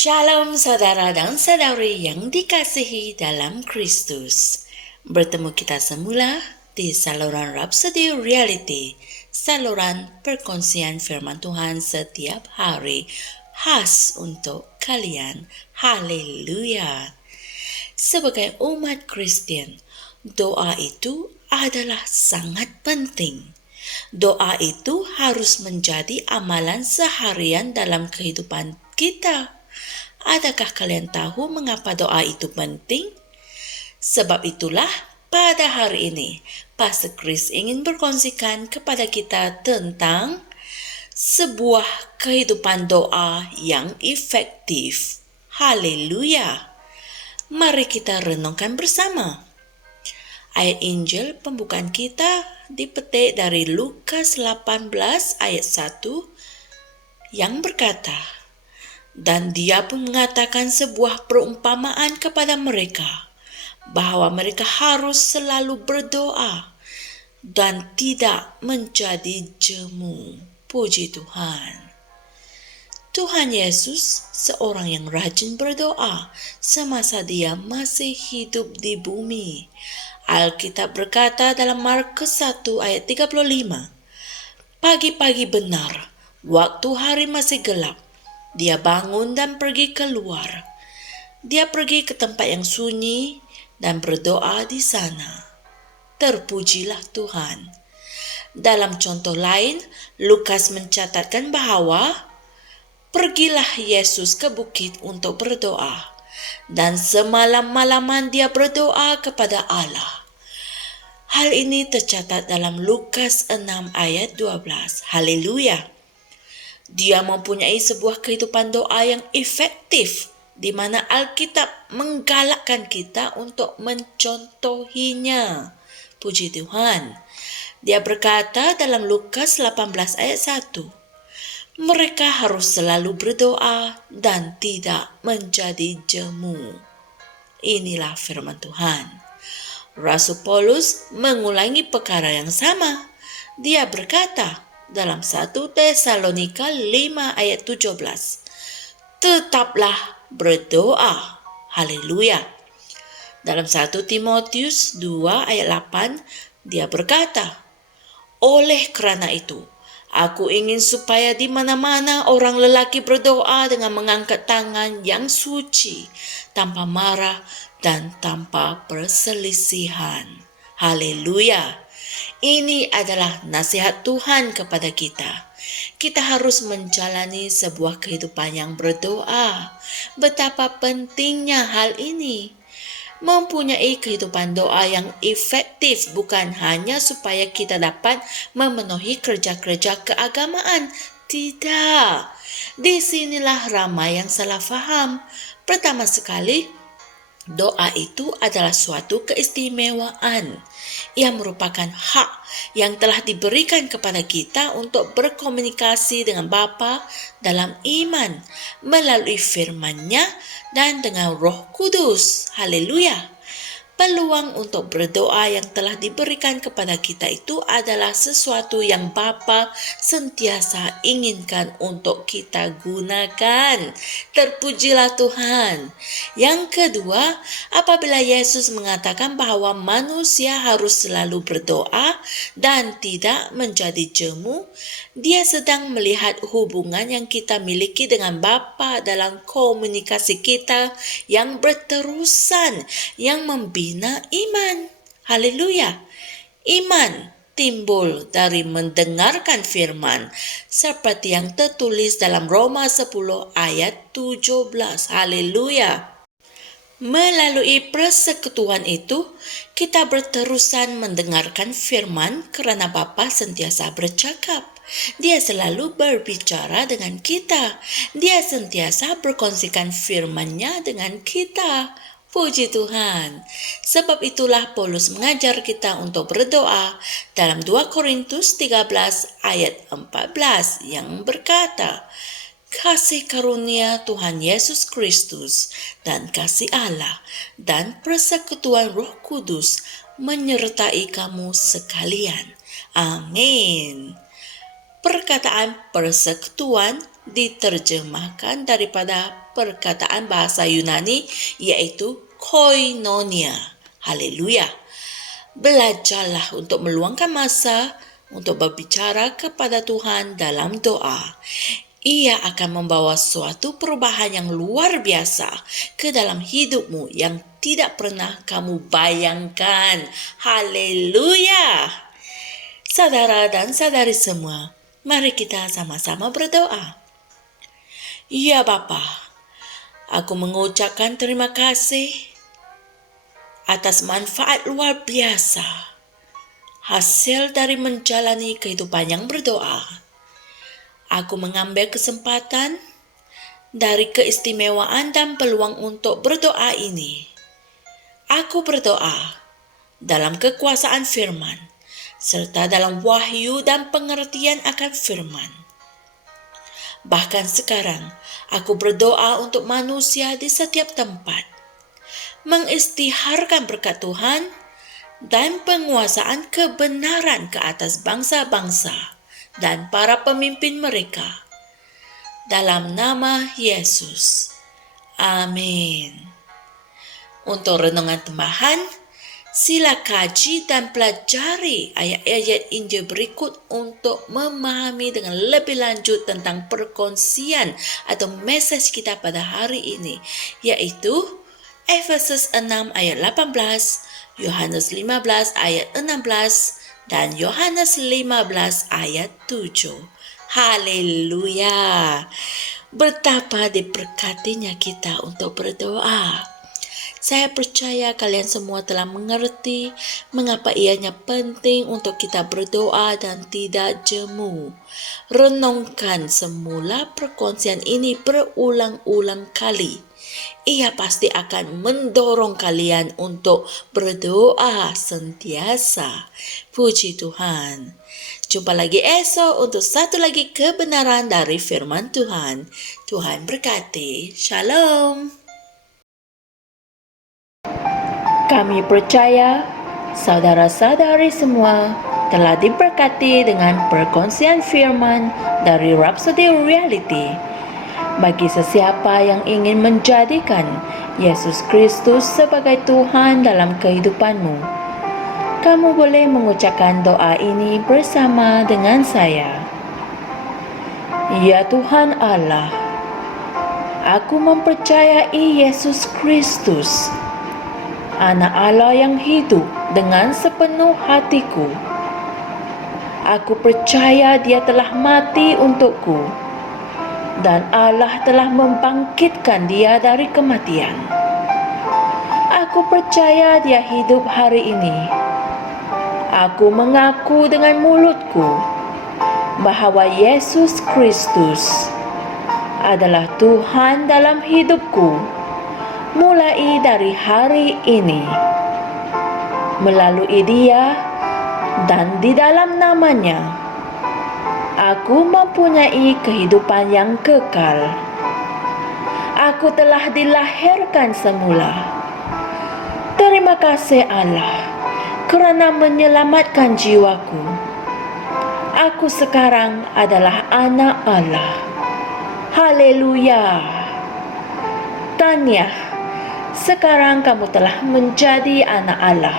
Shalom saudara dan saudari yang dikasihi dalam Kristus. Bertemu kita semula di saluran Rhapsody Reality, saluran perkongsian firman Tuhan setiap hari, khas untuk kalian. Haleluya. Sebagai umat Kristen, doa itu adalah sangat penting. Doa itu harus menjadi amalan seharian dalam kehidupan kita. Adakah kalian tahu mengapa doa itu penting? Sebab itulah pada hari ini Pastor Chris ingin berkongsikan kepada kita tentang sebuah kehidupan doa yang efektif. Haleluya. Mari kita renungkan bersama. Ayat Injil pembukaan kita dipetik dari Lukas 18 ayat 1 yang berkata, "Dan dia pun mengatakan sebuah perumpamaan kepada mereka, bahwa mereka harus selalu berdoa dan tidak menjadi jemu." Puji Tuhan. Tuhan Yesus seorang yang rajin berdoa semasa dia masih hidup di bumi. Alkitab berkata dalam Markus 1 ayat 35, "Pagi-pagi benar, waktu hari masih gelap, dia bangun dan pergi keluar. Dia pergi ke tempat yang sunyi dan berdoa di sana." Terpujilah Tuhan. Dalam contoh lain, Lukas mencatatkan bahwa pergilah Yesus ke bukit untuk berdoa, dan semalam-malaman dia berdoa kepada Allah. Hal ini tercatat dalam Lukas 6 ayat 12. Haleluya. Dia mempunyai sebuah kehidupan doa yang efektif, di mana Alkitab menggalakkan kita untuk mencontohinya. Puji Tuhan. Dia berkata dalam Lukas 18 ayat 1, "Mereka harus selalu berdoa dan tidak menjadi jemu." Inilah firman Tuhan. Rasul Paulus mengulangi perkara yang sama. Dia berkata dalam 1 Tesalonika 5 ayat 17, "Tetaplah berdoa." Haleluya. Dalam 1 Timotius 2 ayat 8, dia berkata, "Oleh kerana itu, aku ingin supaya di mana-mana orang lelaki berdoa dengan mengangkat tangan yang suci, tanpa marah dan tanpa perselisihan." Haleluya. Ini adalah nasihat Tuhan kepada kita. Kita harus menjalani sebuah kehidupan yang berdoa. Betapa pentingnya hal ini. Mempunyai kehidupan doa yang efektif bukan hanya supaya kita dapat memenuhi kerja-kerja keagamaan. Tidak. Disinilah ramai yang salah faham. Pertama sekali, doa itu adalah suatu keistimewaan. Ia merupakan hak yang telah diberikan kepada kita untuk berkomunikasi dengan Bapa dalam iman, melalui firman-Nya dan dengan Roh Kudus. Haleluya. Peluang untuk berdoa yang telah diberikan kepada kita itu adalah sesuatu yang Bapa sentiasa inginkan untuk kita gunakan. Terpujilah Tuhan. Yang kedua, apabila Yesus mengatakan bahwa manusia harus selalu berdoa dan tidak menjadi jemu, dia sedang melihat hubungan yang kita miliki dengan Bapa dalam komunikasi kita yang berterusan, yang membina iman. Haleluya. Iman timbul dari mendengarkan firman, seperti yang tertulis dalam Roma 10 ayat 17. Haleluya. Melalui persekutuan itu, kita berterusan mendengarkan firman karena Bapa sentiasa bercakap. Dia selalu berbicara dengan kita. Dia sentiasa berkongsikan firman-Nya dengan kita. Puji Tuhan. Sebab itulah Paulus mengajar kita untuk berdoa dalam 2 Korintus 13 ayat 14 yang berkata, "Kasih karunia Tuhan Yesus Kristus dan kasih Allah dan persekutuan Roh Kudus menyertai kamu sekalian." Amin. Perkataan persekutuan diterjemahkan daripada perkataan bahasa Yunani yaitu koinonia. Haleluya. Belajarlah untuk meluangkan masa untuk berbicara kepada Tuhan dalam doa. Ia akan membawa suatu perubahan yang luar biasa ke dalam hidupmu yang tidak pernah kamu bayangkan. Haleluya! Saudara dan saudari semua, mari kita sama-sama berdoa. Ya Bapa, aku mengucapkan terima kasih atas manfaat luar biasa hasil dari menjalani kehidupan yang berdoa. Aku mengambil kesempatan dari keistimewaan dan peluang untuk berdoa ini. Aku berdoa dalam kekuasaan firman, serta dalam wahyu dan pengertian akan firman. Bahkan sekarang, aku berdoa untuk manusia di setiap tempat, mengisytiharkan berkat Tuhan dan penguasaan kebenaran ke atas bangsa-bangsa dan para pemimpin mereka. Dalam nama Yesus. Amin. Untuk renungan tambahan, sila kaji dan pelajari ayat-ayat Injil berikut untuk memahami dengan lebih lanjut tentang perkongsian atau mesej kita pada hari ini, yaitu Efesus 6 ayat 18, Yohanes 15 ayat 16, dan Yohanes 15 ayat 7. Haleluya! Betapa diberkatinya kita untuk berdoa. Saya percaya kalian semua telah mengerti mengapa ianya penting untuk kita berdoa dan tidak jemu. Renungkan semula perkongsian ini berulang-ulang kali. Ia pasti akan mendorong kalian untuk berdoa sentiasa. Puji Tuhan. Jumpa lagi esok untuk satu lagi kebenaran dari firman Tuhan. Tuhan berkati. Shalom. Kami percaya saudara-saudari semua telah diberkati dengan perkongsian firman dari Rhapsody Reality. Bagi sesiapa yang ingin menjadikan Yesus Kristus sebagai Tuhan dalam kehidupanmu, kamu boleh mengucapkan doa ini bersama dengan saya. Ya Tuhan Allah, aku mempercayai Yesus Kristus, Anak Allah yang hidup dengan sepenuh hatiku. Aku percaya Dia telah mati untukku, dan Allah telah membangkitkan Dia dari kematian. Aku percaya Dia hidup hari ini. Aku mengaku dengan mulutku bahwa Yesus Kristus adalah Tuhan dalam hidupku mulai dari hari ini. Melalui Dia dan di dalam namanya, aku mempunyai kehidupan yang kekal. Aku telah dilahirkan semula. Terima kasih Allah kerana menyelamatkan jiwaku. Aku sekarang adalah anak Allah. Haleluya. Tanya, sekarang kamu telah menjadi anak Allah.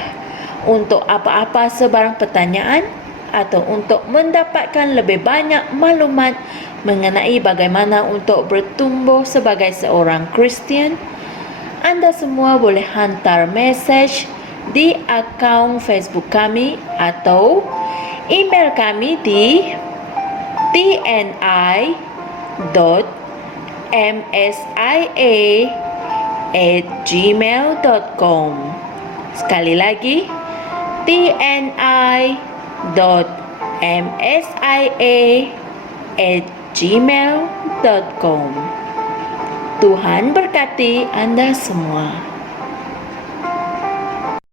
Untuk apa-apa sebarang pertanyaan atau untuk mendapatkan lebih banyak maklumat mengenai bagaimana untuk bertumbuh sebagai seorang Kristian, Anda semua boleh hantar mesej di akaun Facebook kami atau email kami di tni.msia@gmail.com. Sekali lagi, tni.msia@gmail.com. Tuhan berkati Anda semua.